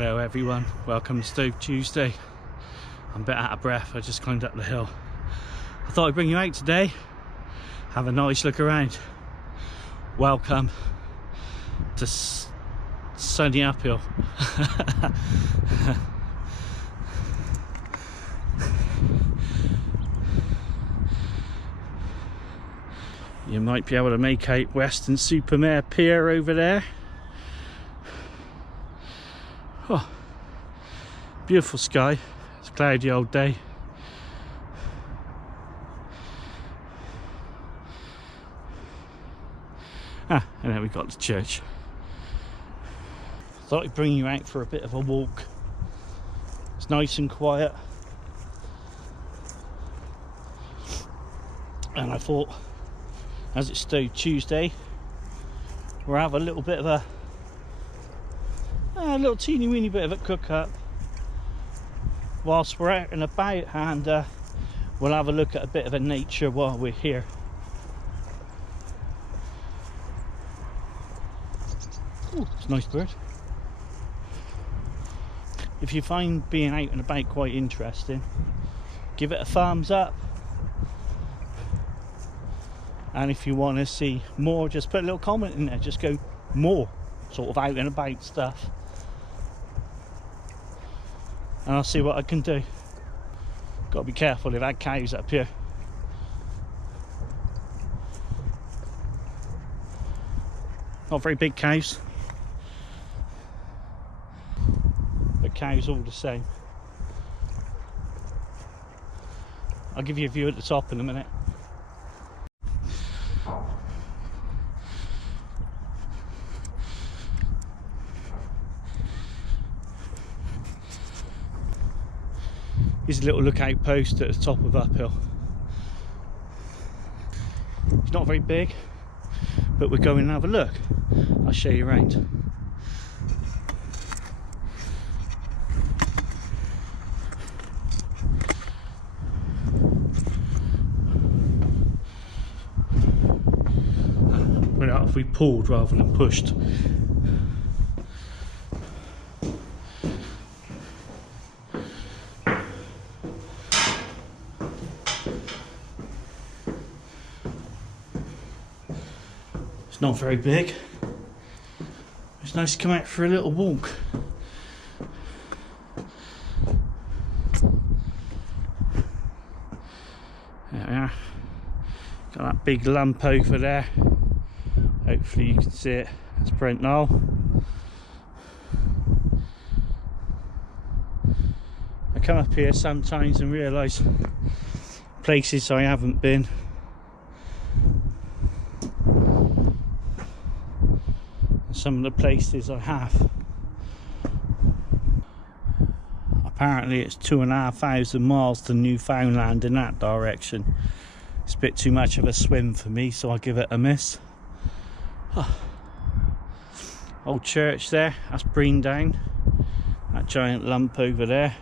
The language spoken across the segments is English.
Hello everyone, welcome to Stove Tuesday. I'm a bit out of breath, I just climbed up the hill. I thought I'd bring you out today, have a nice look around. Welcome to sunny uphill. You might be able to make out Weston-super-Mare Pier over there. Oh, beautiful sky. It's a cloudy old day. And then we got the church. Thought I'd bring you out for a bit of a walk. It's nice and quiet. And I thought, as it's Stove Tuesday, we'll have a little bit of a little teeny weeny bit of a cook up whilst we're out and about, and we'll have a look at a bit of a nature while we're here. Ooh, it's a nice bird. If you find being out and about quite interesting, give it a thumbs up. And if you want to see more, just put a little comment in there, just go more sort of out and about stuff, and I'll see what I can do. Got to be careful, they've had cows up here. Not very big cows, but cows all the same. I'll give you a view at the top in a minute. Here's a little lookout post at the top of uphill. It's not very big, but we're going to have a look. I'll show you around. We're out if we pulled rather than pushed. It's not very big. It's nice to come out for a little walk. There we are. Got that big lump over there. Hopefully you can see it. That's Brent Knoll. I come up here sometimes and realise places I haven't been. Some of the places I have. Apparently it's 2,500 miles to Newfoundland in that direction. It's a bit too much of a swim for me, so I'll give it a miss. Old church there, that's Breen Down. That giant lump over there.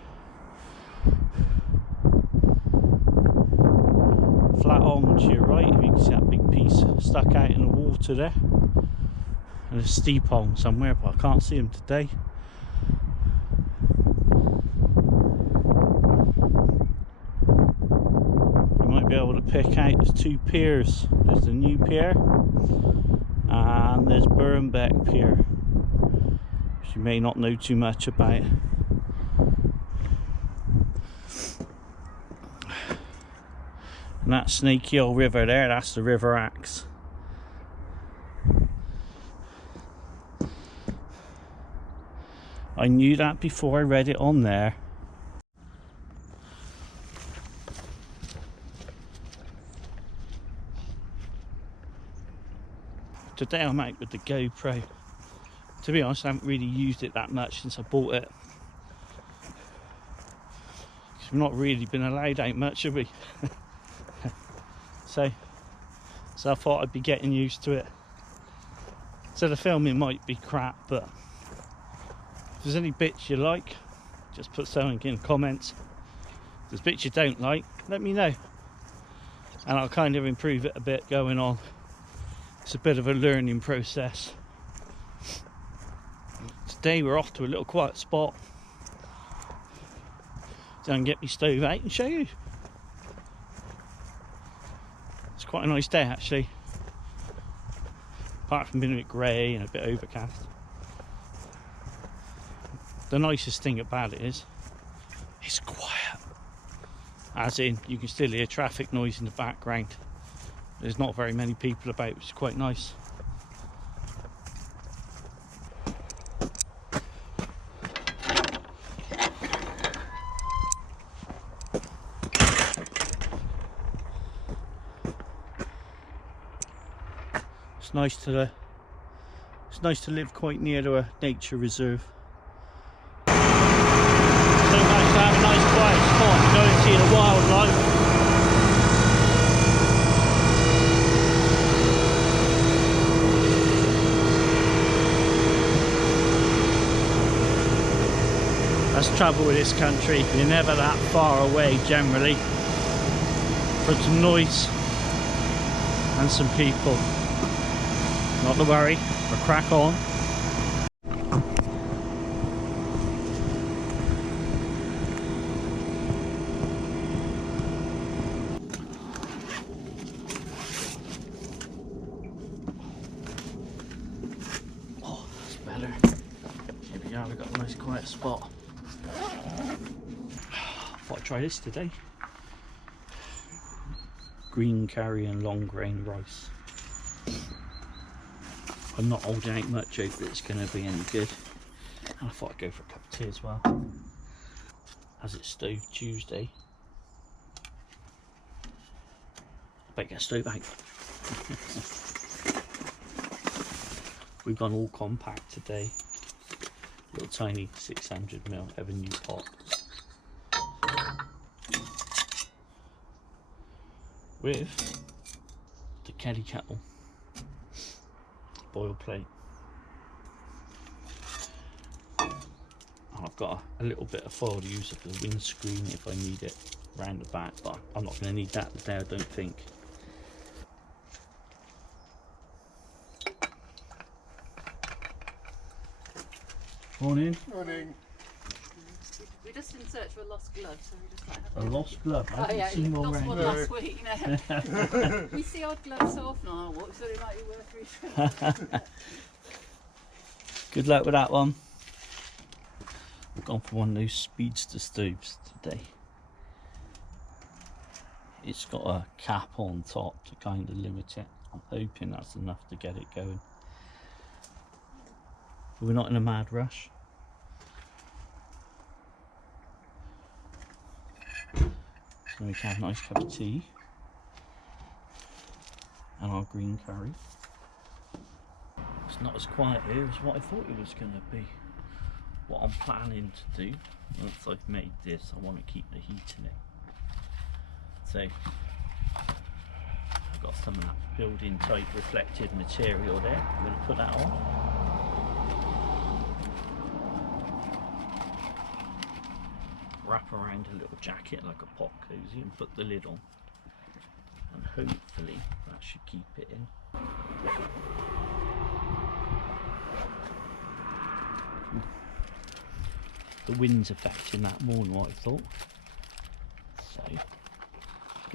Flat on to your right, if you can see that big piece stuck out in the water there. And a steep hole somewhere, but I can't see them today. You might be able to pick out, there's two piers. There's the new pier and there's Burnbeck Pier, which you may not know too much about. And that Snaky Hill River there, that's the River Axe. I knew that before I read it on there. Today I'm out with the GoPro. To be honest, I haven't really used it that much since I bought it. We've not really been allowed out much, have we? so I thought I'd be getting used to it. So the filming might be crap, but if there's any bits you like, just put something in the comments. If there's bits you don't like, let me know, and I'll kind of improve it a bit going on. It's a bit of a learning process. today we're off to a little quiet spot. So I can get my stove out and show you. It's quite a nice day actually. Apart from being a bit grey and a bit overcast. The nicest thing about it is, it's quiet. As in, you can still hear traffic noise in the background. There's not very many people about, which is quite nice. It's nice to live quite near to a nature reserve. So nice to have a nice quiet spot to go and see the wildlife. That's the trouble with this country, you're never that far away generally from some noise and some people. Not to worry, we'll crack on. Oh, that's better. Here we are, we've got a nice quiet spot. Thought I'd try this today. Green curry and long grain rice. I'm not holding out much hope that it's going to be any good. And I thought I'd go for a cup of tea as well. As it's Stove Tuesday. I better get a stove out. We've gone all compact today. Little tiny 600ml Ebony pot. With the Kettle boil plate. I've got a little bit of foil to use as a windscreen if I need it round the back, but I'm not going to need that today, I don't think. Morning. Morning. We're just in search for a lost glove, so we just like A lost glove? I haven't yeah, seen one lost round one here. last week, you know. We see odd gloves so often on our walk, so it might be worth retrieving. Good luck with that one. We've gone for one of those speedster stoves today. It's got a cap on top to kind of limit it. I'm hoping that's enough to get it going. But we're not in a mad rush. So we can have a nice cup of tea and our green curry. It's not as quiet here as what I thought it was going to be. What I'm planning to do, once I've made this, I want to keep the heat in it. So I've got some of that building type reflective material there. I'm going to put that on. Wrap around a little jacket like a pot cozy and put the lid on. And hopefully that should keep it in. The wind's affecting that more than what I thought. So,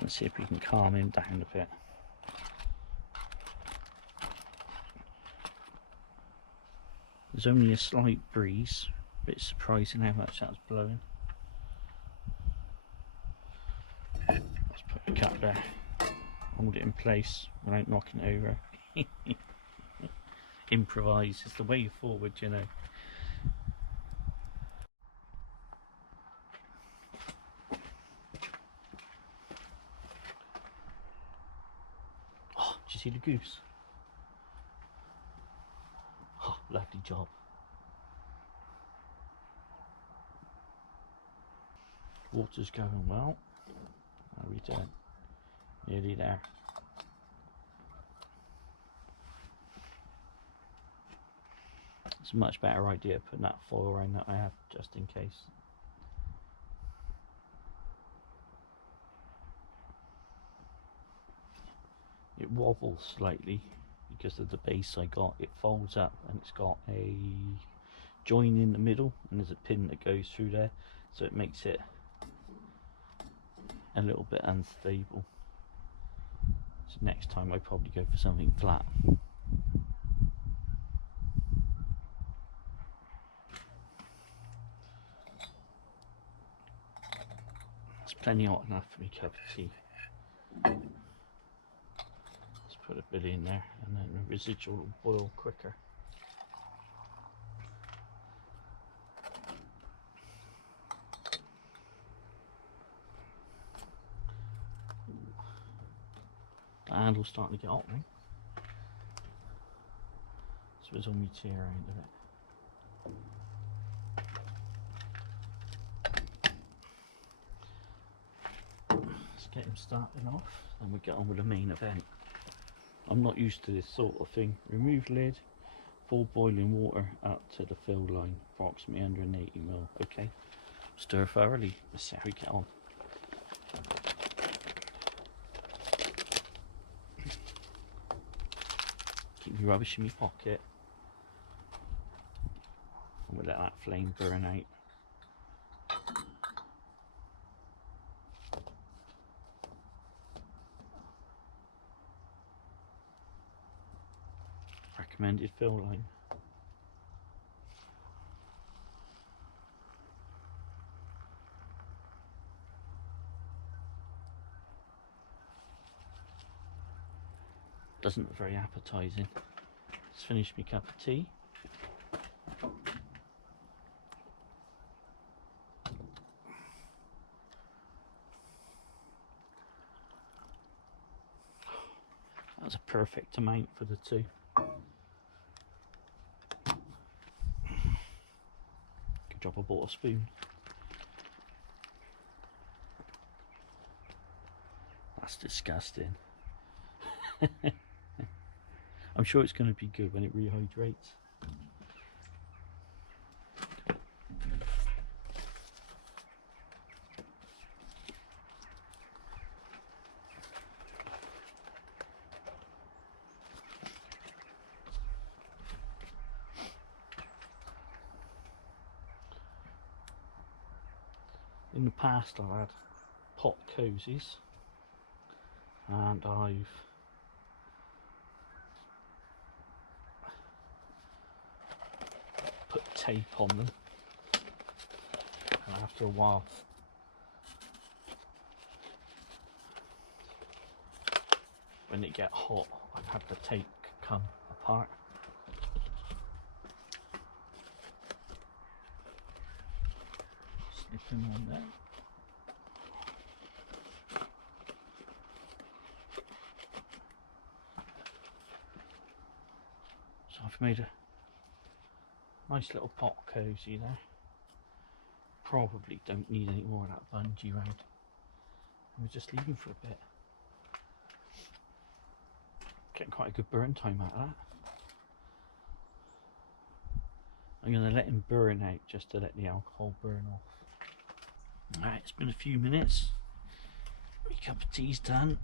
let's see if we can calm him down a bit. There's only a slight breeze, but it's surprising how much that's blowing. Let's put the cup there, hold it in place without knocking it over. Improvise is the way forward, you know. Oh, did you see the goose? Oh, lovely job. Water's going well. How are we doing? Nearly there. It's a much better idea putting that foil around that I have just in case. It wobbles slightly because of the base I got. It folds up and it's got a join in the middle, and there's a pin that goes through there, so it makes it a little bit unstable. So next time I probably go for something flat. It's plenty hot enough for me cup of tea. Let's put a bit in there, and then the residual will boil quicker. The handle's starting to get hot now. So there's all my tea around of it. Let's get him started off, then we get on with the main event. I'm not used to this sort of thing. Remove lid, pour boiling water up to the fill line, approximately 180 ml. Okay, stir thoroughly. Let's see how we get on. Keep your rubbish in your pocket, and we'll let that flame burn out. Recommended fill line. Doesn't look very appetizing. Let's finish my cup of tea. That was a perfect amount for the two. Good job I bought a spoon. That's disgusting. I'm sure it's going to be good when it rehydrates. In the past I've had pot cozies, and I've put tape on them, and after a while when it gets hot I've had the tape come apart. Slip him on there. So I've made a nice little pot cozy there. Probably don't need any more of that bungee round. We'll just leave him for a bit. Getting quite a good burn time out of that. I'm going to let him burn out just to let the alcohol burn off. Alright, it's been a few minutes. My cup of tea's done.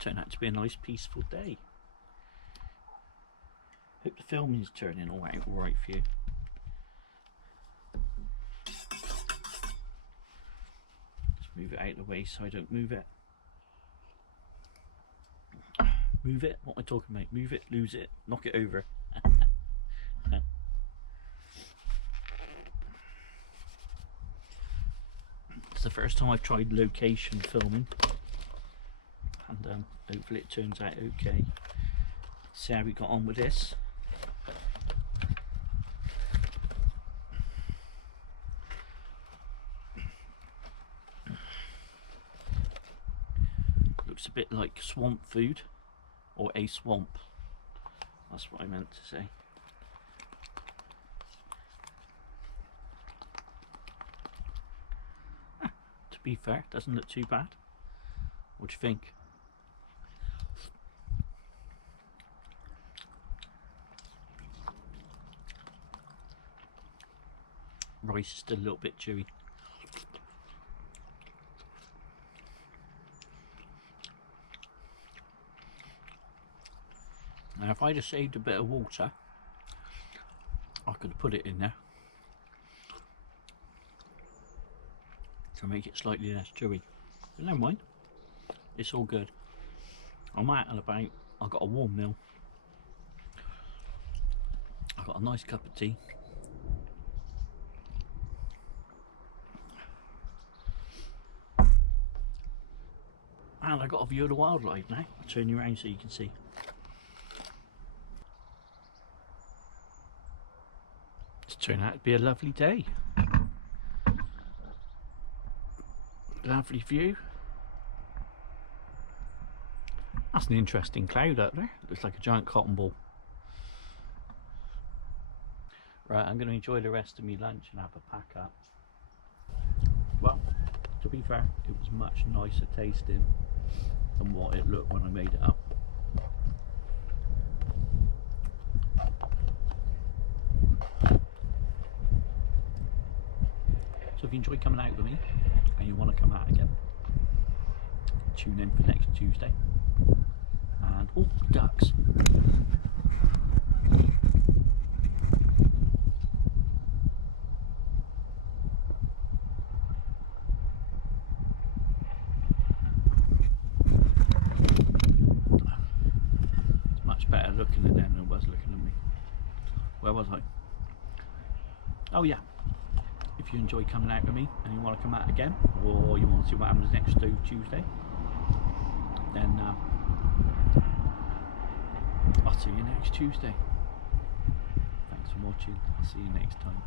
Turned out to be a nice peaceful day. Hope the filming is turning all out alright for you. Just move it out of the way so I don't move it. Move it? What am I talking about? Move it, lose it, knock it over. It's the first time I've tried location filming, and hopefully it turns out okay. See how we got on with this. Looks a bit like swamp food, or a swamp. That's what I meant to say. To be fair, doesn't look too bad. What do you think? Rice is still a little bit chewy. Now if I'd have saved a bit of water, I could have put it in there to make it slightly less chewy. But never mind, it's all good. I'm out and about, I've got a warm meal, I've got a nice cup of tea. And I've got a view of the wildlife now. I'll turn you around so you can see. It's turned out to be a lovely day. Lovely view. That's an interesting cloud up there. It looks like a giant cotton ball. Right, I'm going to enjoy the rest of my lunch and have a pack up. Well, to be fair, it was much nicer tasting than what it looked when I made it up. So if you enjoy coming out with me and you want to come out again, tune in for next Tuesday. And oh, ducks. It's much better looking at them than it was looking at me. Where was I? Oh yeah. If you enjoy coming out with me and you want to come out again, or you want to see what happens next Tuesday, then I'll see you next Tuesday. Thanks for watching. I'll see you next time.